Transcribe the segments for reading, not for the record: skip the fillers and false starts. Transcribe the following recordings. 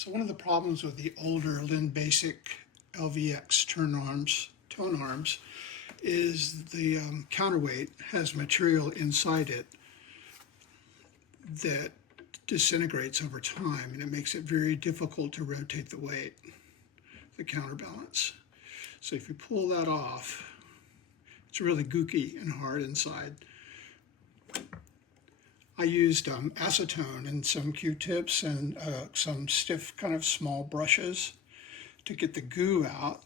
So one of the problems with the older Linn Basin LVX tonearms is the counterweight has material inside it that disintegrates over time, and it makes it very difficult to rotate the weight, the counterbalance. So if you pull that off, it's really gooky and hard inside. I used acetone and some Q-tips and some stiff kind of small brushes to get the goo out.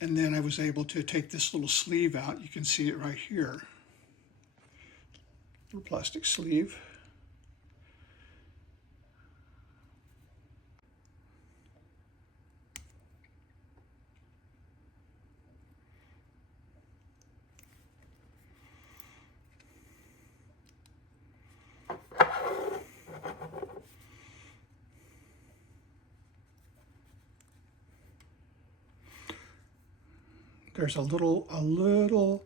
And then I was able to take this little sleeve out. You can see it right here. Little plastic sleeve. There's a little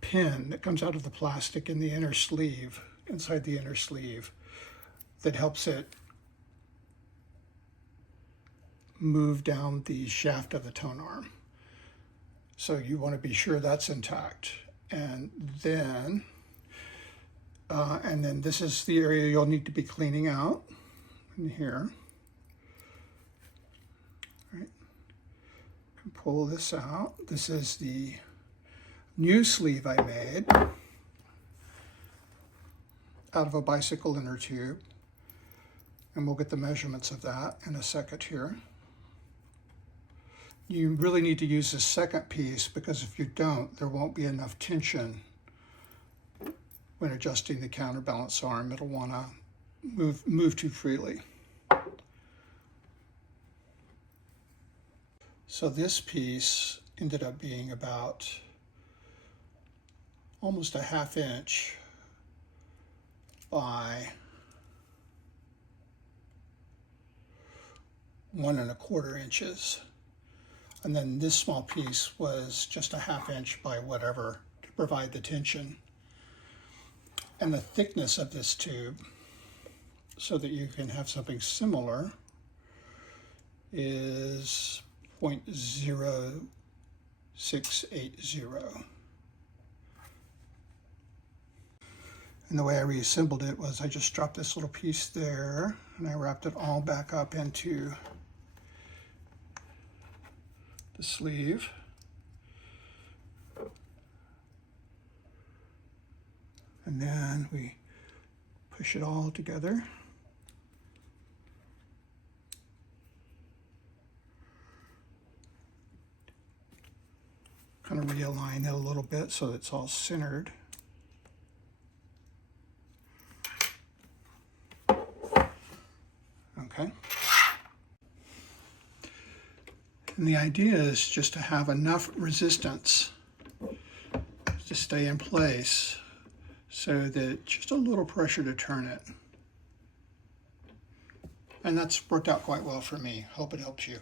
pin that comes out of the plastic in the inner sleeve, inside the inner sleeve, that helps it move down the shaft of the tonearm. So you want to be sure that's intact. And then this is the area you'll need to be cleaning out in here. Pull this out. This is the new sleeve I made out of a bicycle inner tube, and we'll get the measurements of that in a second here. You really need to use this second piece, because if you don't, there won't be enough tension when adjusting the counterbalance arm. It'll want to move too freely. So this piece ended up being about almost a ½ inch by 1 1/4 inches. And then this small piece was just a ½ inch by whatever to provide the tension. And the thickness of this tube, so that you can have something similar, is 0.0680. And the way I reassembled it was I just dropped this little piece there, and I wrapped it all back up into the sleeve. And then we push it all together. Kind of realign it a little bit so it's all centered. Okay. And the idea is just to have enough resistance to stay in place so that just a little pressure to turn it. And that's worked out quite well for me. Hope it helps you.